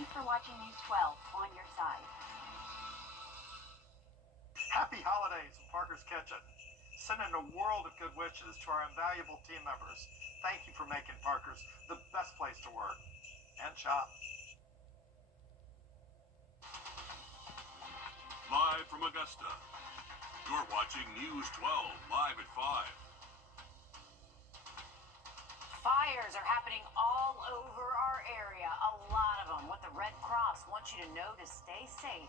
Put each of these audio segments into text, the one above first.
Thanks for watching News 12 on your side. Happy holidays from Parker's Kitchen. Sending a world of good wishes to our invaluable team members. Thank you for making Parker's the best place to work and shop. Live from Augusta, you're watching News 12 live at 5. Fires are happening all over our area, a lot of them. What the Red Cross wants you to know to stay safe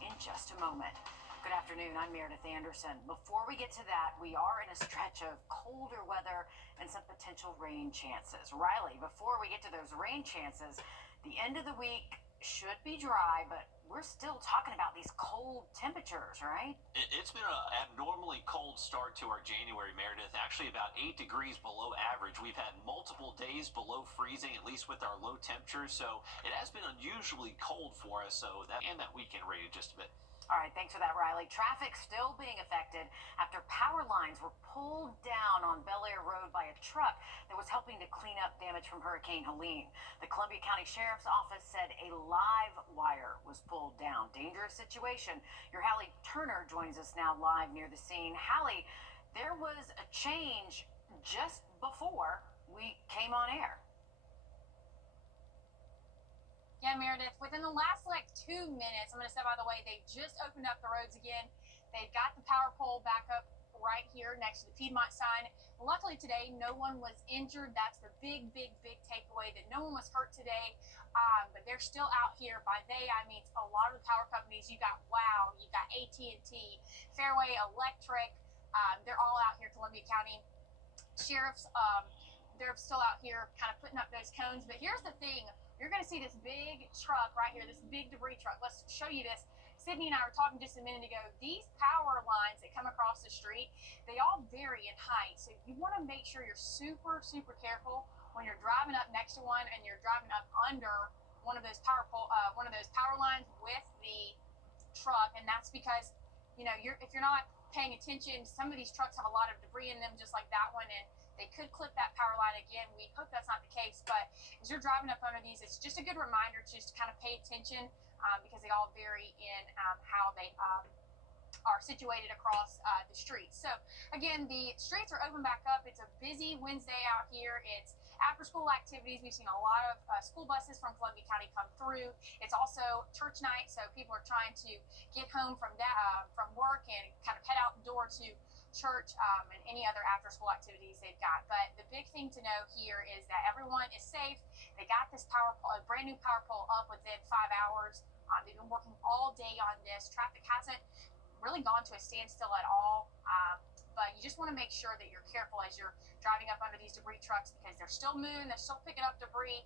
in just a moment. Good afternoon, I'm Meredith Anderson. Before we get to that, we are in a stretch of colder weather and some potential rain chances. Riley, before we get to those rain chances, the end of the week should be dry, but we're still talking about these cold temperatures, right? It's been an abnormally cold start to our January, Meredith. Actually, about 8 degrees below average. We've had multiple days below freezing, at least with our low temperatures. So it has been unusually cold for us. So that weekend rated just a bit. All right, thanks for that, Riley. Traffic still being affected after power lines were pulled down on Bel Air Road by a truck that was helping to clean up damage from Hurricane Helene. The Columbia County Sheriff's Office said a live wire was pulled down. Dangerous situation. Your Hallie Turner joins us now live near the scene. Hallie, there was a change just before we came on air. Yeah, Meredith, within the last 2 minutes, I'm going to step out of the way, they just opened up the roads again. They've got the power pole back up right here next to the Piedmont sign. Luckily today, no one was injured. That's the big takeaway, that no one was hurt today. But they're still out here. By they, I mean a lot of the power companies. You got WOW, you got AT&T, Fairway Electric. They're all out here, Columbia County Sheriffs. They're still out here kind of putting up those cones. But here's the thing. You're going to see this big truck right here, this big debris truck. Let's show you this. Sydney and I were talking just a minute ago. These power lines that come across the street, they all vary in height. So you want to make sure you're super careful when you're driving up next to one and you're driving up under one of those power lines with the truck. And that's because, if you're not paying attention, some of these trucks have a lot of debris in them, just like that one, and they could clip that power line again. We hope that's not the case, but as you're driving up under these, it's just a good reminder to just kind of pay attention because they all vary in how they are situated across the streets. So again, the streets are open back up. It's a busy Wednesday out here. It's after school activities. We've seen a lot of school buses from Columbia County come through. It's also church night, so people are trying to get home from work and kind of head out the door to church and any other after school activities they've got. But the big thing to know here is that everyone is safe. They got this power pole, a brand new power pole, up within 5 hours. They've been working all day on this. Traffic hasn't really gone to a standstill at all. But you just want to make sure that you're careful as you're driving up under these debris trucks because they're still moving, they're still picking up debris.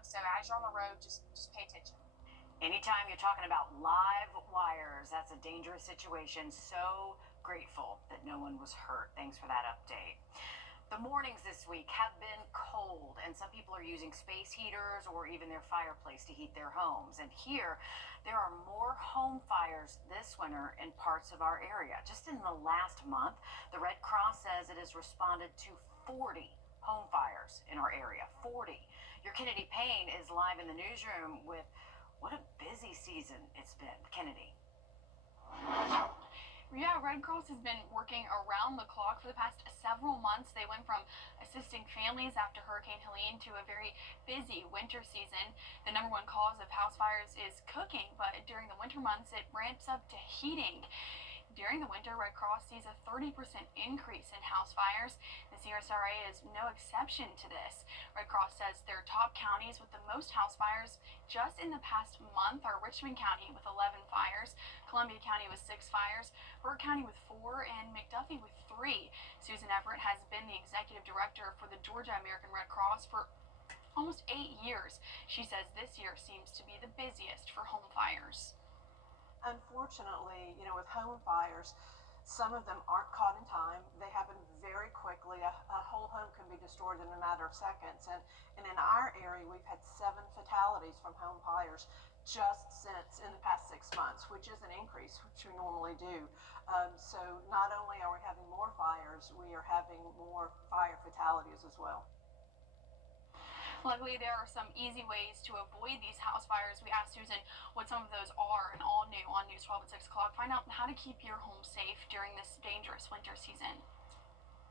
So as you're on the road, just pay attention. Anytime you're talking about live wires, that's a dangerous situation. So grateful that no one was hurt. Thanks for that update. The mornings this week have been cold, and some people are using space heaters or even their fireplace to heat their homes. And here, there are more home fires this winter in parts of our area. Just in the last month, the Red Cross says it has responded to 40 home fires in our area. 40. Your Kennedy Payne is live in the newsroom with what a busy season it's been. Kennedy. Yeah, Red Cross has been working around the clock for the past several months. They went from assisting families after Hurricane Helene to a very busy winter season. The number one cause of house fires is cooking, but during the winter months, it ramps up to heating. During the winter, Red Cross sees a 30% increase in house fires. The CSRA is no exception to this. Red Cross says their top counties with the most house fires just in the past month are Richmond County with 11 fires, Columbia County with 6 fires, Burke County with 4, and McDuffie with 3. Susan Everett has been the executive director for the Georgia American Red Cross for almost 8 years. She says this year seems to be the busiest for home fires. Unfortunately, with home fires, some of them aren't caught in time. They happen very quickly. A whole home can be destroyed in a matter of seconds. And in our area, we've had 7 fatalities from home fires just since in the past 6 months, which is an increase, which we normally do. So not only are we having more fires, we are having more fire fatalities as well. Luckily, there are some easy ways to avoid these house fires. We asked Susan what some of those are, and all new on News 12 at 6 o'clock. Find out how to keep your home safe during this dangerous winter season.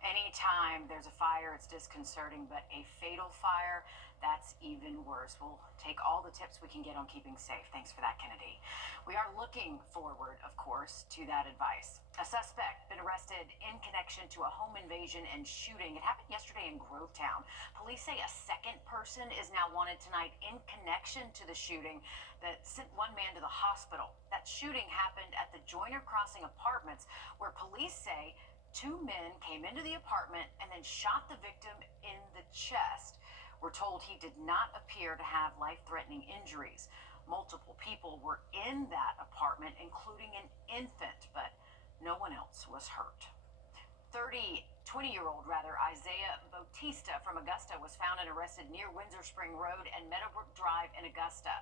Anytime there's a fire, it's disconcerting, but a fatal fire, that's even worse. We'll take all the tips we can get on keeping safe. Thanks for that, Kennedy. We are looking forward, of course, to that advice. A suspect been arrested in connection to a home invasion and shooting. It happened yesterday in Grovetown. Police say a second person is now wanted tonight in connection to the shooting that sent one man to the hospital. That shooting happened at the Joyner Crossing Apartments, where police say two men came into the apartment and then shot the victim in the chest. We're told he did not appear to have life-threatening injuries. Multiple people were in that apartment, including an infant, but no one else was hurt. 20-year-old Isaiah Bautista from Augusta was found and arrested near Windsor Spring Road and Meadowbrook Drive in Augusta.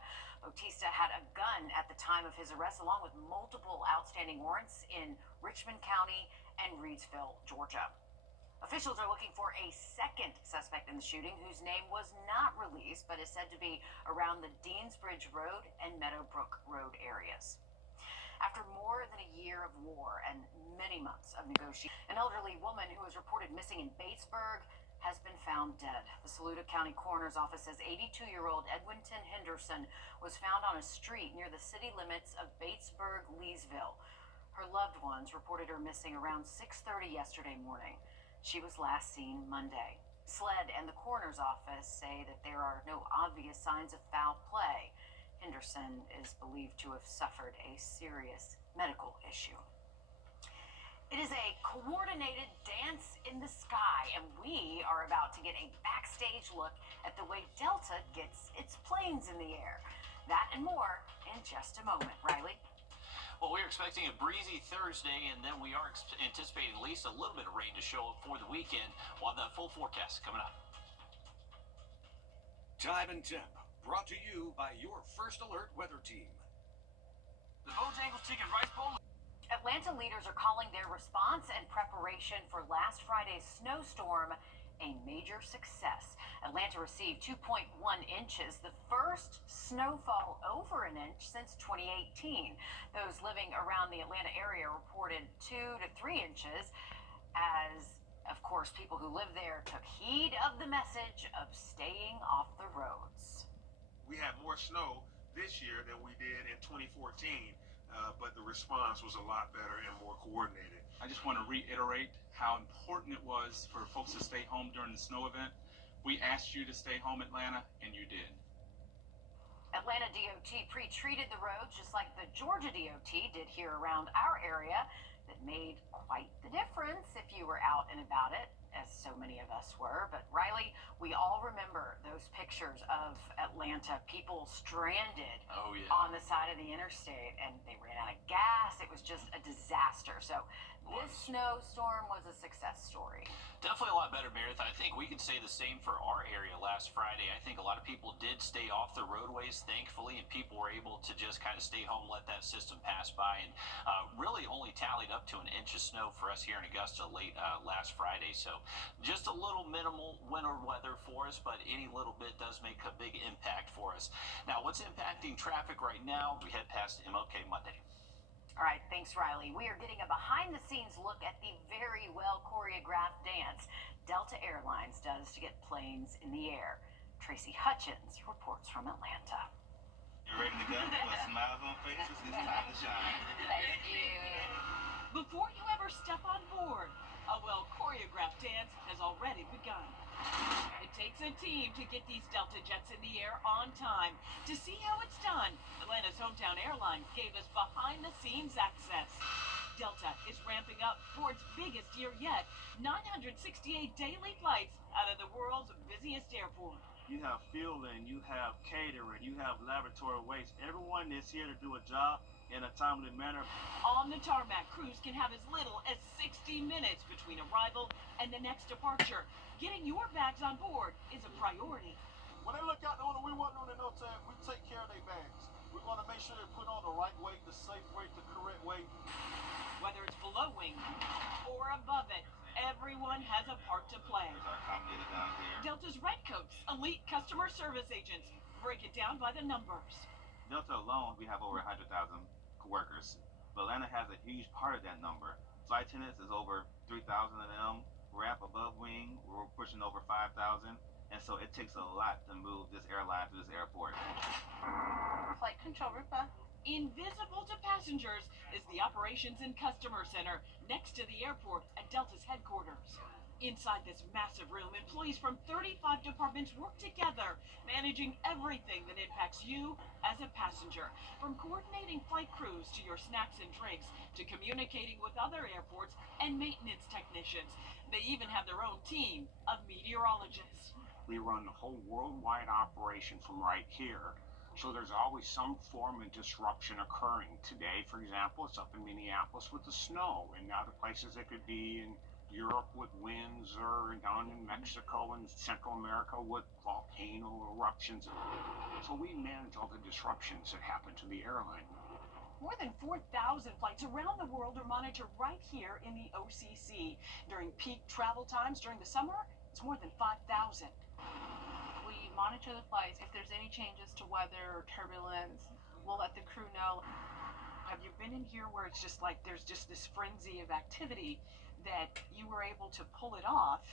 Bautista had a gun at the time of his arrest, along with multiple outstanding warrants in Richmond County and Reedsville, Georgia. Officials are looking for a second suspect in the shooting whose name was not released, but is said to be around the Deansbridge Road and Meadowbrook Road areas. After more than a year of war and many months of negotiation, an elderly woman who was reported missing in Batesburg has been found dead. The Saluda County Coroner's Office says 82-year-old Edwinton Henderson was found on a street near the city limits of Batesburg-Leesville. Her loved ones reported her missing around 6:30 yesterday morning. She was last seen Monday. SLED and the coroner's office say that there are no obvious signs of foul play. Henderson is believed to have suffered a serious medical issue. It is a coordinated dance in the sky, and we are about to get a backstage look at the way Delta gets its planes in the air. That and more in just a moment. Riley? Well, we're expecting a breezy Thursday, and then we are anticipating at least a little bit of rain to show up for the weekend. We'll have that full forecast coming up. Time and Temp, brought to you by your First Alert weather team. The Bojangles Chicken Rice Bowl. Atlanta leaders are calling their response and preparation for last Friday's snowstorm a major success. Atlanta received 2.1 inches, the first snowfall over an inch since 2018. Those living around the Atlanta area reported 2 to 3 inches, as, of course, people who live there took heed of the message of staying off the roads. We had more snow this year than we did in 2014, but the response was a lot better and more coordinated. I just want to reiterate how important it was for folks to stay home during the snow event. We asked you to stay home, Atlanta, and you did. Atlanta DOT pre-treated the roads just like the Georgia DOT did here around our area. That made quite the difference if you were out and about it, as so many of us were. But Riley, we all remember those pictures of Atlanta, people stranded on the side of the interstate, and they ran out of gas. It was just a disaster. So this snowstorm was a success story. Definitely a lot better, Meredith. I think we can say the same for our area last Friday. I think a lot of people did stay off the roadways, thankfully, and people were able to just kind of stay home, let that system pass by, and really only tallied up to an inch of snow for us here in Augusta late last Friday. So just a little minimal winter weather for us, but any little bit does make a big impact for us. Now, what's impacting traffic right now? We head past MLK Monday. All right, thanks, Riley. We are getting a behind-the-scenes look at the very well-choreographed dance Delta Airlines does to get planes in the air. Tracy Hutchins reports from Atlanta. You ready to go? With smiles on faces, it's time to shine. Thank you. Before you ever step on board, a well-choreographed dance has already begun. It takes a team to get these Delta jets in the air on time. To see how it's done, Atlanta's hometown airline gave us behind-the-scenes access. Delta is ramping up for its biggest year yet, 968 daily flights out of the world's busiest airport. You have fueling, you have catering, you have laboratory waste. Everyone is here to do a job in a timely manner. On the tarmac, crews can have as little as 60 minutes between arrival and the next departure. Getting your bags on board is a priority. When they look out the window, we want them to know that we take care of their bags. We want to make sure they put on the right weight, the safe weight, the correct weight. Whether it's below wing or above it, everyone has a part to play. There's our accommodator down here. Delta's Redcoats, elite customer service agents. Break it down by the numbers. Delta alone, we have over 100,000 workers. But Atlanta has a huge part of that number. Flight attendants is over 3,000 of them. Ramp above wing, we're pushing over 5,000. And so it takes a lot to move this airline to this airport. Flight control, Rupa. Invisible to passengers is the Operations and Customer Center next to the airport at Delta's headquarters. Inside this massive room, employees from 35 departments work together, managing everything that impacts you as a passenger. From coordinating flight crews to your snacks and drinks, to communicating with other airports and maintenance technicians. They even have their own team of meteorologists. We run the whole worldwide operation from right here. So there's always some form of disruption occurring. Today, for example, it's up in Minneapolis with the snow, and other places it could be in Europe with winds, or down in Mexico and Central America with volcano eruptions. So we manage all the disruptions that happen to the airline. More than 4,000 flights around the world are monitored right here in the OCC. During peak travel times during the summer, it's more than 5,000. We monitor the flights. If there's any changes to weather or turbulence, we'll let the crew know. Have you been in here where it's just like there's just this frenzy of activity that you were able to pull it off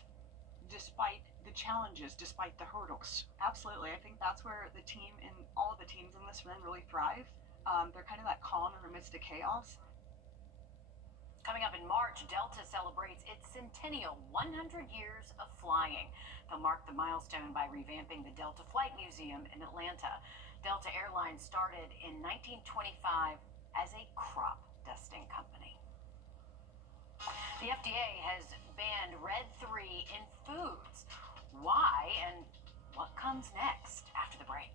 despite the challenges, despite the hurdles? Absolutely. I think that's where the team and all of the teams in this room really thrive. They're kind of that calm in the midst of chaos. Coming up in March, Delta celebrates its centennial 100 years of flying. They'll mark the milestone by revamping the Delta Flight Museum in Atlanta. Delta Airlines started in 1925 as a crop dusting company. The FDA has banned Wrdw in foods. Why and what comes next after the break?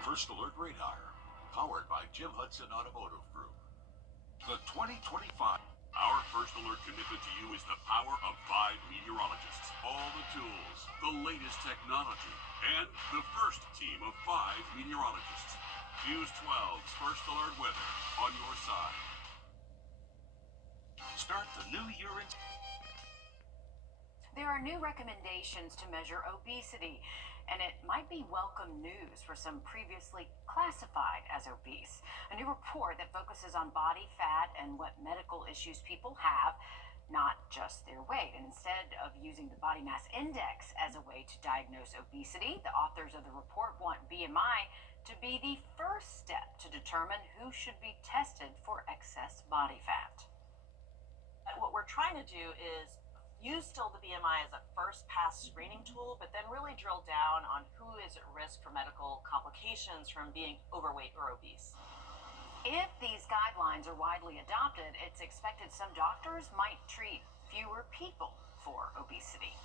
First Alert Radar, powered by Jim Hudson Automotive Group. The 2025. Our First Alert commitment to you is the power of 5 meteorologists. All the tools, the latest technology, and the first team of 5 meteorologists. News 12's First Alert weather on your side. Start the new year in... There are new recommendations to measure obesity, and it might be welcome news for some previously classified as obese. A new report that focuses on body fat and what medical issues people have, not just their weight. And instead of using the body mass index as a way to diagnose obesity, the authors of the report want BMI to be the first step to determine who should be tested for excess body fat. What we're trying to do is use still the BMI as a first pass screening tool, but then really drill down on who is at risk for medical complications from being overweight or obese. If these guidelines are widely adopted, it's expected some doctors might treat fewer people for obesity.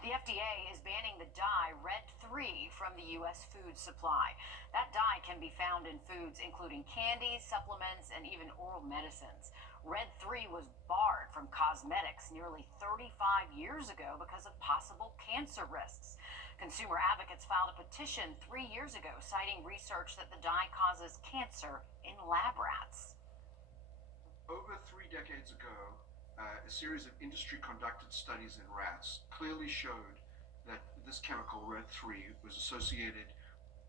The FDA is banning the dye Wrdw from the U.S. food supply. That dye can be found in foods including candies, supplements, and even oral medicines. Wrdw was barred from cosmetics nearly 35 years ago because of possible cancer risks. Consumer advocates filed a petition 3 years ago citing research that the dye causes cancer in lab rats. Over 3 decades ago, a series of industry-conducted studies in rats clearly showed that this chemical Wrdw was associated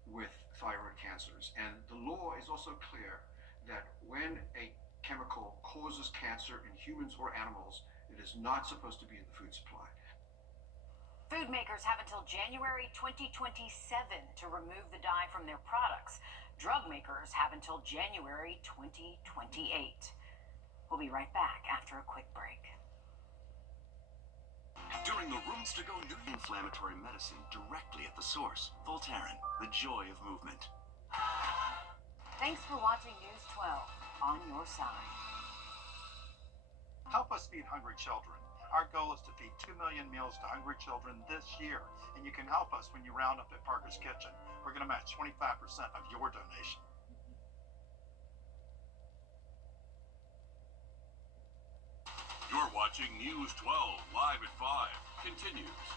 with thyroid cancers. And the law is also clear that when a chemical causes cancer in humans or animals, it is not supposed to be in the food supply. Food makers have until January 2027 to remove the dye from their products. Drug makers have until January 2028. We'll be right back after a quick break. During the Rooms to Go new inflammatory medicine directly at the source. Voltaren, the joy of movement. Thanks for watching News 12 on your side. Help us feed hungry children. Our goal is to feed 2 million meals to hungry children this year, and you can help us when you round up at Parker's Kitchen. We're going to match 25% of your donation. You're watching News 12 live at 5. Continues.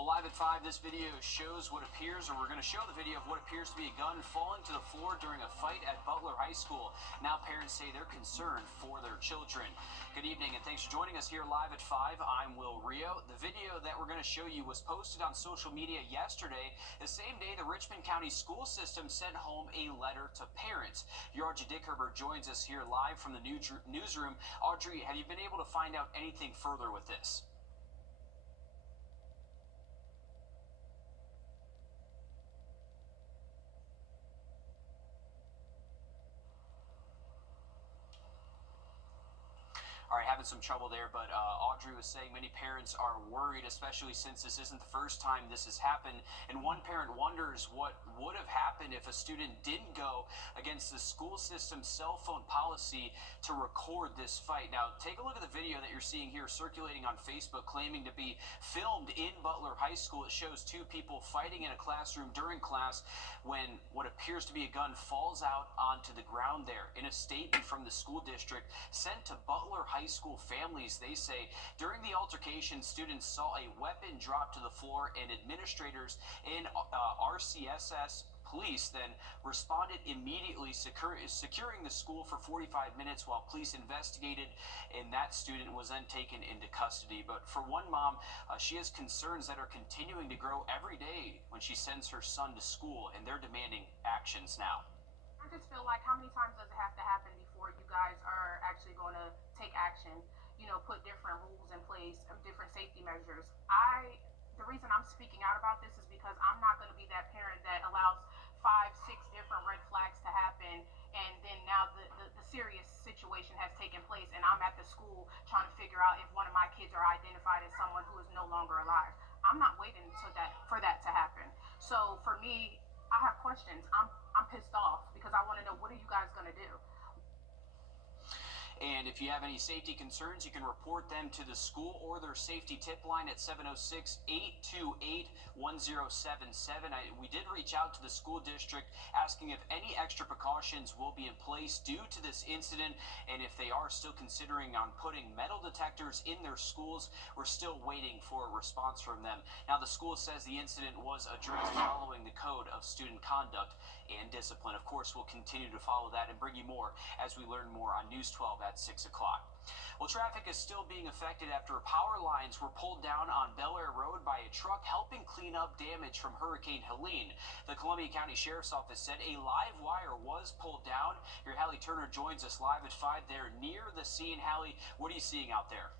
Well, live at 5, this video shows what appears, or we're going to show the video of what appears to be a gun falling to the floor during a fight at Butler High School. Now parents say they're concerned for their children. Good evening, and thanks for joining us here live at 5. I'm Wrdw. The video that we're going to show you was posted on social media yesterday, the same day the Richmond County school system sent home a letter to parents. Your Audrey Dickerber joins us here live from the newsroom. Audrey, have you been able to find out anything further with this? All right, having some trouble there, but Audrey was saying many parents are worried, especially since this isn't the first time this has happened. And one parent wonders what would have happened if a student didn't go against the school system's cell phone policy to record this fight. Now, take a look at the video that you're seeing here circulating on Facebook, claiming to be filmed in Butler High School. It shows two people fighting in a classroom during class when what appears to be a gun falls out onto the ground there. In a statement from the school district sent to Butler High School families, they say during the altercation, students saw a weapon drop to the floor, and administrators in RCSS police then responded immediately, securing the school for 45 minutes while police investigated, and that student was then taken into custody. But for one mom, she has concerns that are continuing to grow every day when she sends her son to school, and they're demanding actions now. I just feel like, how many times does it have to happen before you guys are actually going to take action, put different rules in place, different safety measures? The reason I'm speaking out about this is because I'm not going to be that parent that allows 5, 6 different red flags to happen, and then now the serious situation has taken place, and I'm at the school trying to figure out if one of my kids are identified as someone who is no longer alive. I'm not waiting for that to happen. So for me, I have questions. I'm pissed off because I want to know, what are you guys going to do? And if you have any safety concerns, you can report them to the school or their safety tip line at 706-828-1077. We did reach out to the school district asking if any extra precautions will be in place due to this incident, and if they are still considering on putting metal detectors in their schools. We're still waiting for a response from them. Now, the school says the incident was addressed following the code of student conduct and discipline. Of course, we'll continue to follow that and bring you more as we learn more on News 12 at 6 o'clock. Well, traffic is still being affected after power lines were pulled down on Bel Air Road by a truck helping clean up damage from Hurricane Helene. The Columbia County Sheriff's Office said a live wire was pulled down. Your Hallie Turner joins us live at 5 there near the scene. Hallie, what are you seeing out there?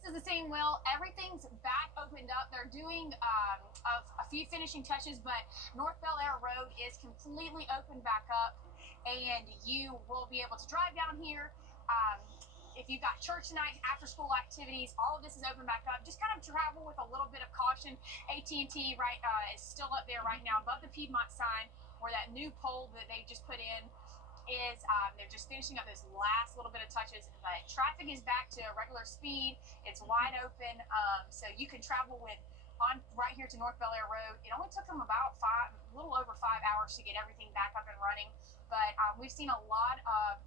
This is the same, Will. Everything's back opened up. They're doing a few finishing touches, but North Bel Air Road is completely opened back up, and you will be able to drive down here. If you've got church tonight, after school activities, all of this is open back up. Just kind of travel with a little bit of caution. AT&T is still up there right now above the Piedmont sign, where that new pole that they just put in is. They're just finishing up those last little bit of touches, but traffic is back to regular speed. It's wide open, so you can travel on right here to North Bel Air Road. It only took them about a little over 5 hours to get everything back up and running, but we've seen a lot of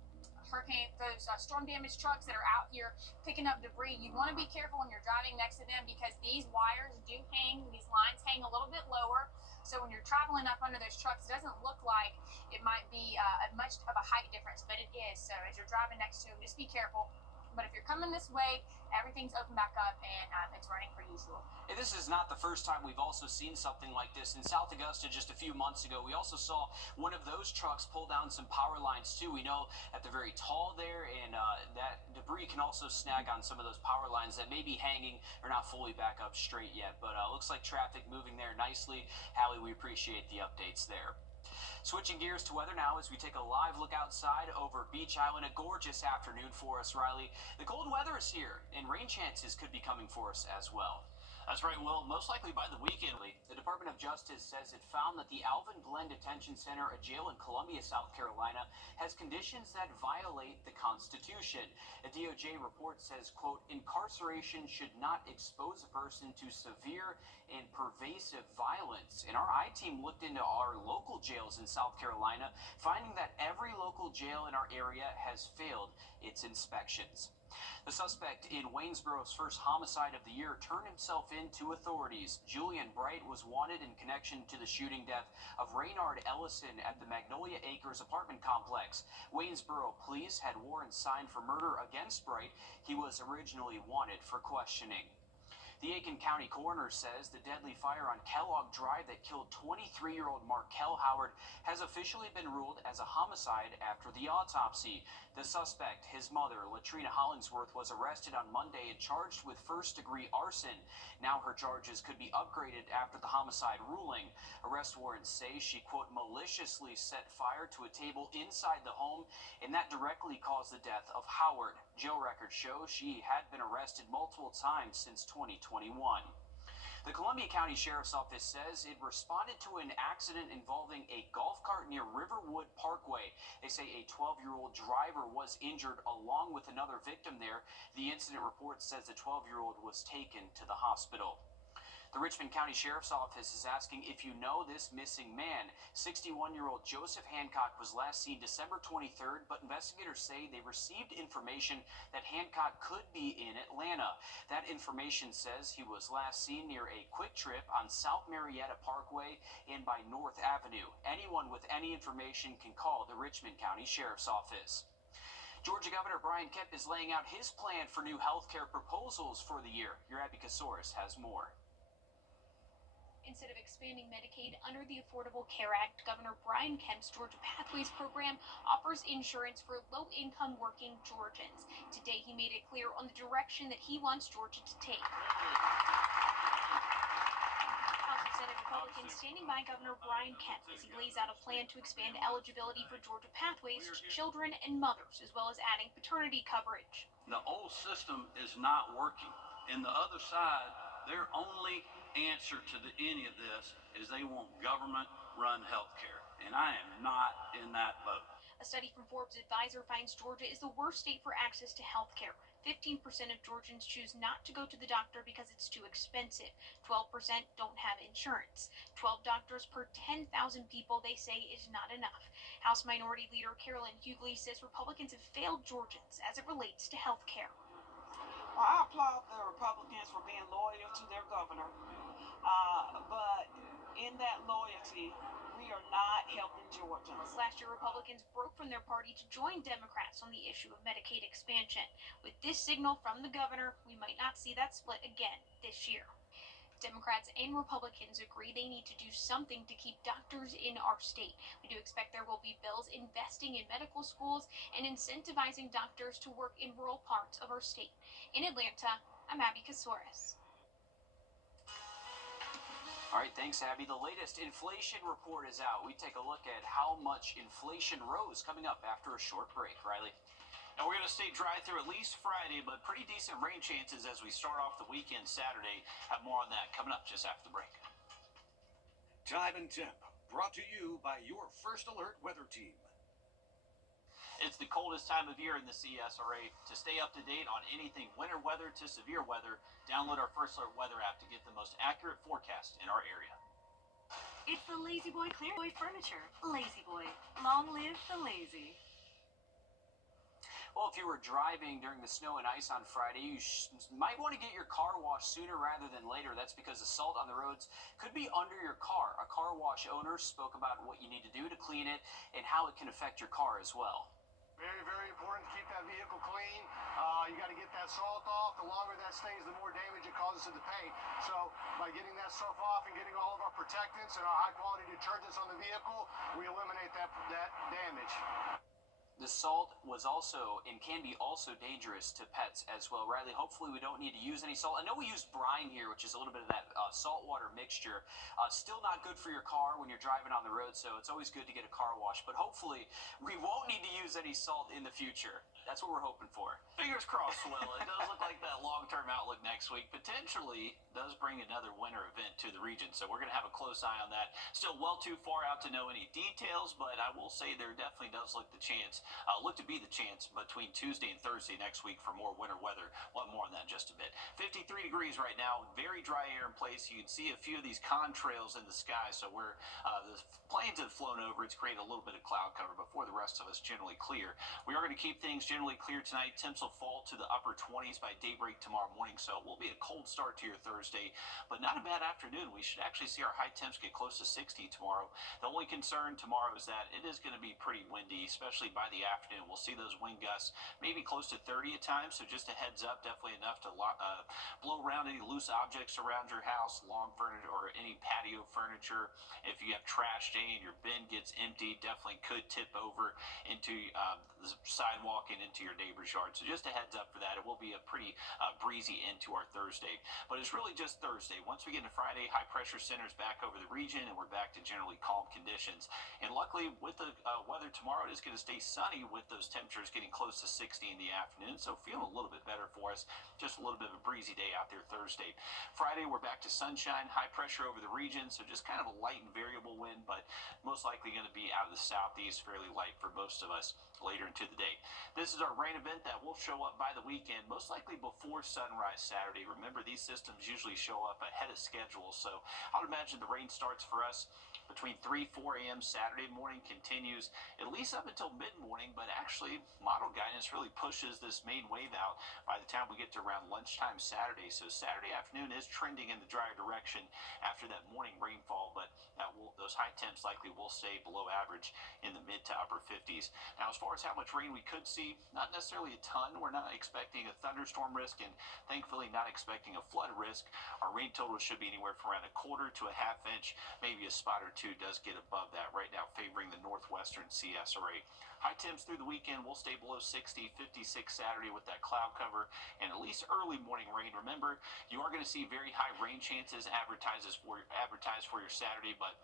storm damaged trucks that are out here picking up debris. You want to be careful when you're driving next to them because these wires do hang, these lines hang a little bit lower. So when you're traveling up under those trucks, it doesn't look like it might be much of a height difference, but it is. So as you're driving next to them, just be careful. But if you're coming this way, everything's open back up and it's running per usual. And this is not the first time we've also seen something like this. In South Augusta just a few months ago, we also saw one of those trucks pull down some power lines too. We know that they're very tall there, and that debris can also snag on some of those power lines that may be hanging or not fully back up straight yet. But looks like traffic moving there nicely. Hallie, we appreciate the updates there. Switching gears to weather now as we take a live look outside over Beach Island. A gorgeous afternoon for us, Riley. The cold weather is here, and rain chances could be coming for us as well. That's right, Will. Most likely by the weekend. The Department of Justice says it found that the Alvin Glenn Detention Center, a jail in Columbia, South Carolina, has conditions that violate the Constitution. A DOJ report says, quote, incarceration should not expose a person to severe and pervasive violence. And our I-team looked into our local jails in South Carolina, finding that every local jail in our area has failed its inspections. The suspect in Waynesboro's first homicide of the year turned himself in to authorities. Julian Bright was wanted in connection to the shooting death of Raynard Ellison at the Magnolia Acres apartment complex. Waynesboro police had warrants signed for murder against Bright. He was originally wanted for questioning. The Aiken County coroner says the deadly fire on Kellogg Drive that killed 23-year-old Markel Howard has officially been ruled as a homicide after the autopsy. The suspect, his mother, Latrina Hollingsworth, was arrested on Monday and charged with first-degree arson. Now her charges could be upgraded after the homicide ruling. Arrest warrants say she, quote, maliciously set fire to a table inside the home, and that directly caused the death of Howard. Jail records show she had been arrested multiple times since 2021. The Columbia County Sheriff's Office says it responded to an accident involving a golf cart near Riverwood Parkway. They say a 12-year-old driver was injured along with another victim there. The incident report says the 12-year-old was taken to the hospital. The Richmond County Sheriff's Office is asking if you know this missing man. 61-year-old Joseph Hancock was last seen December 23rd, but investigators say they received information that Hancock could be in Atlanta. That information says he was last seen near a Quick Trip on South Marietta Parkway and by North Avenue. Anyone with any information can call the Richmond County Sheriff's Office. Georgia Governor Brian Kemp is laying out his plan for new health care proposals for the year. Your Abby Kasoris has more. Instead of expanding Medicaid under the Affordable Care Act, Governor Brian Kemp's Georgia Pathways program offers insurance for low-income working Georgians. Today, he made it clear on the direction that he wants Georgia to take. House and Senate Republicans standing by Governor Brian Kemp as he lays out a plan to expand eligibility for Georgia Pathways to children and mothers, as well as adding paternity coverage. The old system is not working, and the other side, their only answer to any of this is they want government-run health care, and I am not in that boat. A study from Forbes Advisor finds Georgia is the worst state for access to health care. 15% of Georgians choose not to go to the doctor because it's too expensive. 12% don't have insurance. 12 doctors per 10,000 people, they say, is not enough. House Minority Leader Carolyn Hughley says Republicans have failed Georgians as it relates to health care. Well, I applaud the Republicans for being loyal to their governor. But in that loyalty, we are not helping Georgians. Last year, Republicans broke from their party to join Democrats on the issue of Medicaid expansion. With this signal from the governor, we might not see that split again this year. Democrats and Republicans agree they need to do something to keep doctors in our state. We do expect there will be bills investing in medical schools and incentivizing doctors to work in rural parts of our state. In Atlanta, I'm Abby Kasoris. All right, thanks, Abby. The latest inflation report is out. We take a look at how much inflation rose coming up after a short break. Riley? And we're going to stay dry through at least Friday, but pretty decent rain chances as we start off the weekend Saturday. Have more on that coming up just after the break. Time and Temp, brought to you by your First Alert weather team. It's the coldest time of year in the CSRA. To stay up to date on anything winter weather to severe weather, download our First Alert weather app to get the most accurate forecast in our area. It's the Lazy Boy Clear Boy Furniture. Lazy Boy. Long live the lazy. Well, if you were driving during the snow and ice on Friday, you might want to get your car washed sooner rather than later. That's because the salt on the roads could be under your car. A car wash owner spoke about what you need to do to clean it and how it can affect your car as well. Very, very important to keep that vehicle clean. You got to get that salt off. The longer that stays, the more damage it causes to the paint. So by getting that stuff off and getting all of our protectants and our high-quality detergents on the vehicle, we eliminate that damage. The salt was also and can be also dangerous to pets as well. Riley, hopefully we don't need to use any salt. I know we use brine here, which is a little bit of that saltwater mixture. Still not good for your car when you're driving on the road, so it's always good to get a car wash. But hopefully we won't need to use any salt in the future. That's what we're hoping for. Fingers crossed, Will. It does look like that long-term outlook next week potentially does bring another winter event to the region, so we're going to have a close eye on that. Still well too far out to know any details, but I will say there definitely does look to be the chance between Tuesday and Thursday next week for more winter weather. We'll have more on that in just a bit. 53 degrees right now, very dry air in place. You can see a few of these contrails in the sky. So where the planes have flown over, it's created a little bit of cloud cover, but for the rest of us, generally clear. We are going to keep things generally clear tonight. Temps will fall to the upper 20s by daybreak tomorrow morning, so it will be a cold start to your Thursday, but not a bad afternoon. We should actually see our high temps get close to 60 tomorrow. The only concern tomorrow is that it is going to be pretty windy, especially by the afternoon. We'll see those wind gusts maybe close to 30 at times, so just a heads up, definitely enough to blow around any loose objects around your house, lawn furniture, or any patio furniture. If you have trash day and your bin gets empty, definitely could tip over into the sidewalk and into your neighbor's yard. So just a heads up for that. It will be a pretty breezy into our Thursday, but it's really just Thursday. Once we get into Friday, high pressure centers back over the region, and we're back to generally calm conditions. And luckily, with the weather tomorrow, it is going to stay sunny with those temperatures getting close to 60 in the afternoon. So feeling a little bit better for us. Just a little bit of a breezy day out there Thursday. Friday, we're back to sunshine, high pressure over the region, so just kind of a light and variable wind, but most likely going to be out of the southeast, fairly light for most of us later into the day. This is our rain event that will show up by the weekend, most likely before sunrise Saturday. Remember, these systems usually show up ahead of schedule, so I would imagine the rain starts for us between 3-4 a.m. Saturday morning, continues at least up until mid-morning, but actually model guidance really pushes this main wave out by the time we get to around lunchtime Saturday. So Saturday afternoon is trending in the drier direction after that morning rainfall, but those high temps likely will stay below average in the mid to upper 50s. Now, as far as how much rain we could see, not necessarily a ton. We're not expecting a thunderstorm risk, and thankfully not expecting a flood risk. Our rain total should be anywhere from around 1/4 to a 1/2 inch. Maybe a spot or two does get above that right now, favoring the northwestern CSRA. High temps through the weekend will stay below 60, 56 Saturday with that cloud cover and at least early morning rain. Remember, you are going to see very high rain chances advertised for your Saturday, but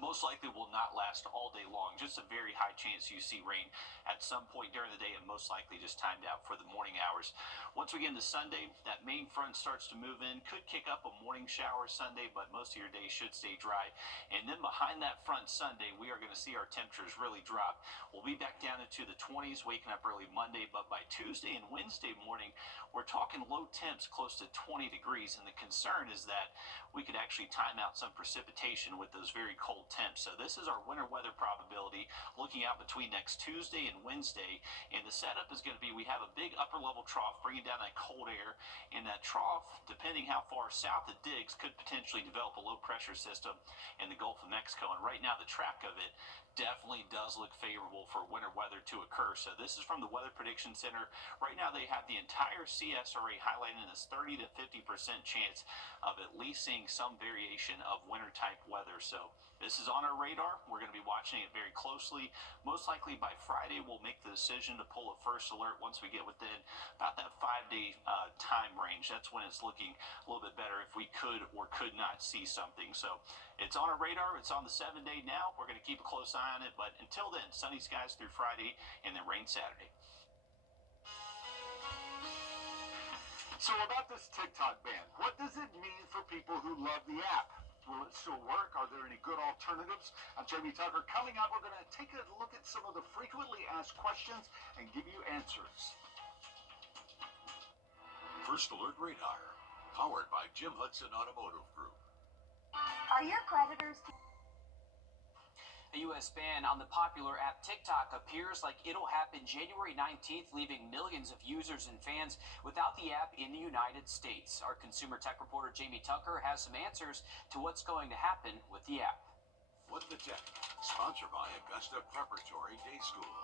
most likely will not last all day long. Just a very high chance you see rain at some point during the day, and most likely just timed out for the morning hours. Once we get into Sunday, that main front starts to move in. Could kick up a morning shower Sunday, but most of your day should stay dry. And then behind that front Sunday, we are going to see our temperatures really drop. We'll be back down into the 20s, waking up early Monday, but by Tuesday and Wednesday morning, we're talking low temps close to 20 degrees. And the concern is that we could actually time out some precipitation with those very cold temps. So this is our winter weather probability looking out between next Tuesday and Wednesday. And the setup is going to be, we have a big upper level trough bringing down that cold air, and that trough, depending how far south it digs, could potentially develop a low pressure system in the Gulf of Mexico. And right now the track of it definitely does look favorable for winter weather to occur. So this is from the Weather Prediction Center. Right now they have the entire CSRA highlighting this 30 to 50% chance of at least seeing some variation of winter type weather. So this is on our radar. We're going to be watching it very closely. Most likely by Friday, we'll make the decision to pull a first alert once we get within about that 5-day time range. That's when it's looking a little bit better if we could or could not see something. So it's on our radar. It's on the 7-day now. We're going to keep a close eye on it. But until then, sunny skies through Friday and then rain Saturday. So about this TikTok ban, what does it mean for people who love the app? Will it still work? Are there any good alternatives? I'm Jamie Tucker. Coming up, we're going to take a look at some of the frequently asked questions and give you answers. First Alert Radar, powered by Jim Hudson Automotive Group. Are your creditors... A U.S. ban on the popular app TikTok appears like it'll happen January 19th, leaving millions of users and fans without the app in the United States. Our consumer tech reporter Jamie Tucker has some answers to what's going to happen with the app. What the Tech, sponsored by Augusta Preparatory Day School.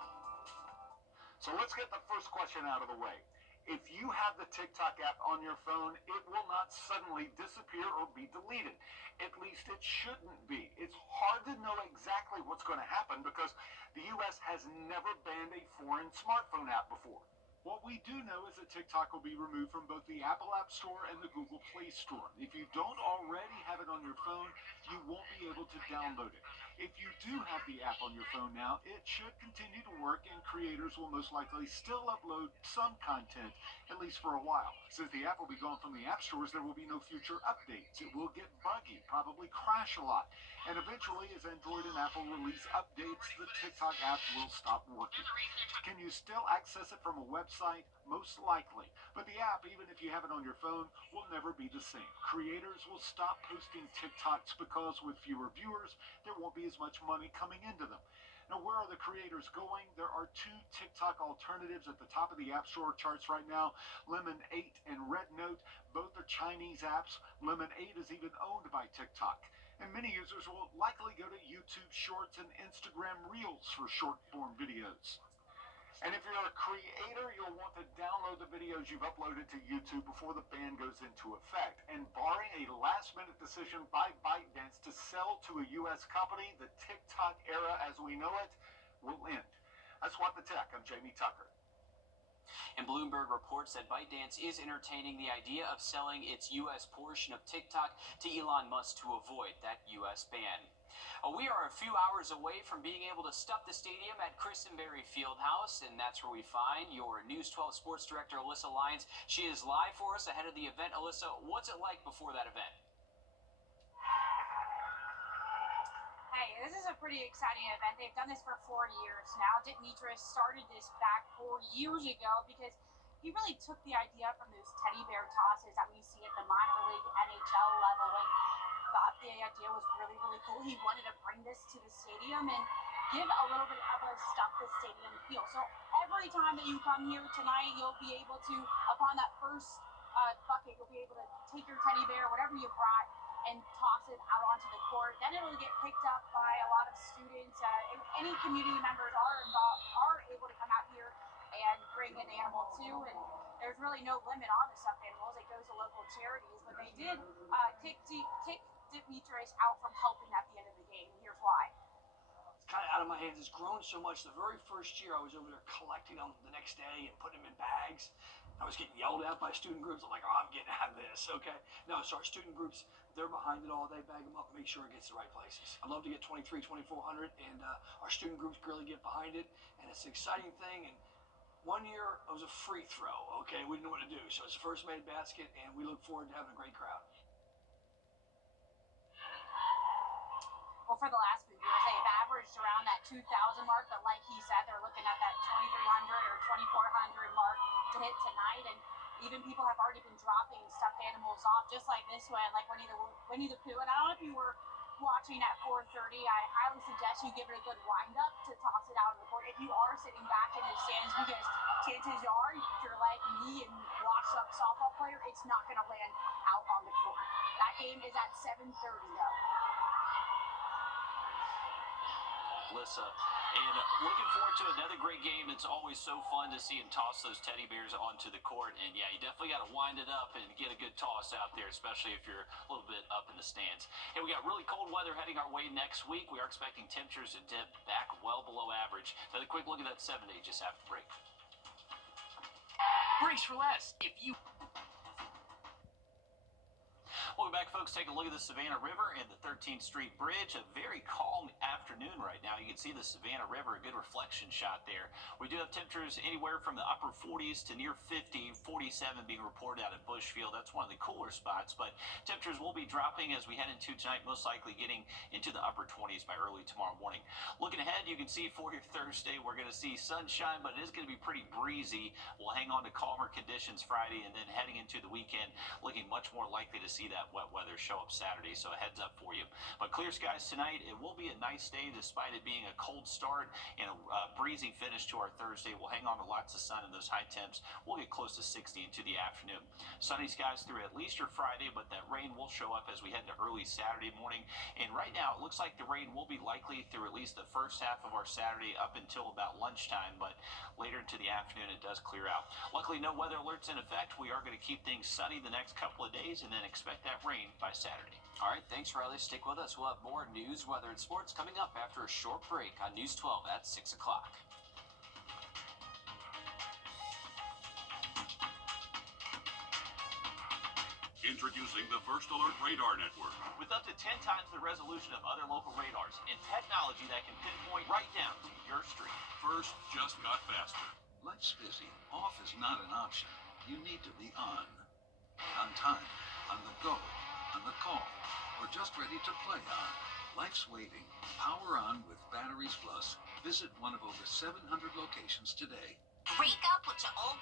So let's get the first question out of the way. If you have the TikTok app on your phone, it will not suddenly disappear or be deleted. At least it shouldn't be. It's hard to know exactly what's going to happen because the U.S. has never banned a foreign smartphone app before. What we do know is that TikTok will be removed from both the Apple App Store and the Google Play Store. If you don't already have it on your phone, you won't be able to download it. If you do have the app on your phone now, it should continue to work and creators will most likely still upload some content, at least for a while. Since the app will be gone from the app stores, there will be no future updates. It will get buggy, probably crash a lot. And eventually, as Android and Apple release updates, the TikTok app will stop working. Can you still access it from a website website? Most likely. But the app, even if you have it on your phone, will never be the same. Creators will stop posting TikToks because with fewer viewers, there won't be as much money coming into them. Now, where are the creators going? There are two TikTok alternatives at the top of the App Store charts right now, Lemon 8 and Wrdw. Both are Chinese apps. Lemon 8 is even owned by TikTok. And many users will likely go to YouTube Shorts and Instagram Reels for short-form videos. And if you're a creator, you'll want to download the videos you've uploaded to YouTube before the ban goes into effect. And barring a last-minute decision by ByteDance to sell to a U.S. company, the TikTok era as we know it will end. That's What the Tech. I'm Jamie Tucker. And Bloomberg reports that ByteDance is entertaining the idea of selling its U.S. portion of TikTok to Elon Musk to avoid that U.S. ban. We are a few hours away from being able to stuff the stadium at Christenberry Fieldhouse, and that's where we find your News 12 sports director, Alyssa Lyons. She is live for us ahead of the event. Alyssa, what's it like before that event? Hey, this is a pretty exciting event. They've done this for 4 years now. Dick Mitras started this back 4 years ago because he really took the idea from those teddy bear tosses that we see at the minor league NHL level and thought the idea was really, really cool. He wanted to bring this to the stadium and give a little bit of a stuff the stadium feel. So every time that you come here tonight, you'll be able to, upon that first bucket, you'll be able to take your teddy bear, whatever you brought, and toss it out onto the court. Then it'll get picked up by a lot of students, and any community members are able to come out here and bring an animal too. And there's really no limit on the stuffed animals. It goes to local charities, but they did kick Dick Mitras out from helping at the end of the game. Here's why. It's kind of out of my hands. It's grown so much. The very first year I was over there collecting them the next day and putting them in bags. I was getting yelled at by student groups. I'm like, oh, I'm getting out of this, okay? No, so our student groups, they're behind it all. They bag them up and make sure it gets to the right places. I'd love to get 23, 2400, and our student groups really get behind it, and it's an exciting thing. And one year, it was a free throw, okay? We didn't know what to do, so it's the first made basket, and we look forward to having a great crowd. Well, for the last few years, they've averaged around that 2,000 mark, but like he said, they're looking at that 2,300 or 2,400 mark to hit tonight, and even people have already been dropping stuffed animals off just like this one, like Winnie the Pooh. And I don't know if you were watching at 4:30, I highly suggest you give it a good wind up to toss it out on the court if you are sitting back in the stands, because chances are, if you're like me and watch a softball player, it's not going to land out on the court. That game is at 7:30 though. Alyssa, and looking forward to another great game. It's always so fun to see him toss those teddy bears onto the court, and yeah, you definitely got to wind it up and get a good toss out there, especially if you're a little bit up in the stands. And we got really cold weather heading our way next week. We are expecting temperatures to dip back well below average. Another quick look at that 7-day just after break. Brace for less. If you Welcome back, folks. Take a look at the Savannah River and the 13th Street Bridge. A very calm afternoon right now. You can see the Savannah River, a good reflection shot there. We do have temperatures anywhere from the upper 40s to near 50, 47 being reported out at Bushfield. That's one of the cooler spots, but temperatures will be dropping as we head into tonight, most likely getting into the upper 20s by early tomorrow morning. Looking ahead, you can see for your Thursday, we're going to see sunshine, but it is going to be pretty breezy. We'll hang on to calmer conditions Friday, and then heading into the weekend, looking much more likely to see that wet weather show up Saturday, so a heads up for you. But clear skies tonight. It will be a nice day despite it being a cold start and a breezy finish to our Thursday. We'll hang on to lots of sun and those high temps. We'll get close to 60 into the afternoon. Sunny skies through at least your Friday, but that rain will show up as we head into early Saturday morning. And right now, it looks like the rain will be likely through at least the first half of our Saturday up until about lunchtime, but later into the afternoon, it does clear out. Luckily, no weather alerts in effect. We are going to keep things sunny the next couple of days and then expect that rain by Saturday. All right, thanks, Riley. Stick with us. We'll have more news, weather, and sports coming up after a short break on News 12 at 6 o'clock. Introducing the First Alert Radar Network. With up to 10 times the resolution of other local radars and technology that can pinpoint right down to your street. First just got faster. Life's busy. Off is not an option. You need to be on. On time, on the go, on the call, or just ready to play on. Life's waiting. Power on with Batteries Plus. Visit one of over 700 locations today. Break up with your old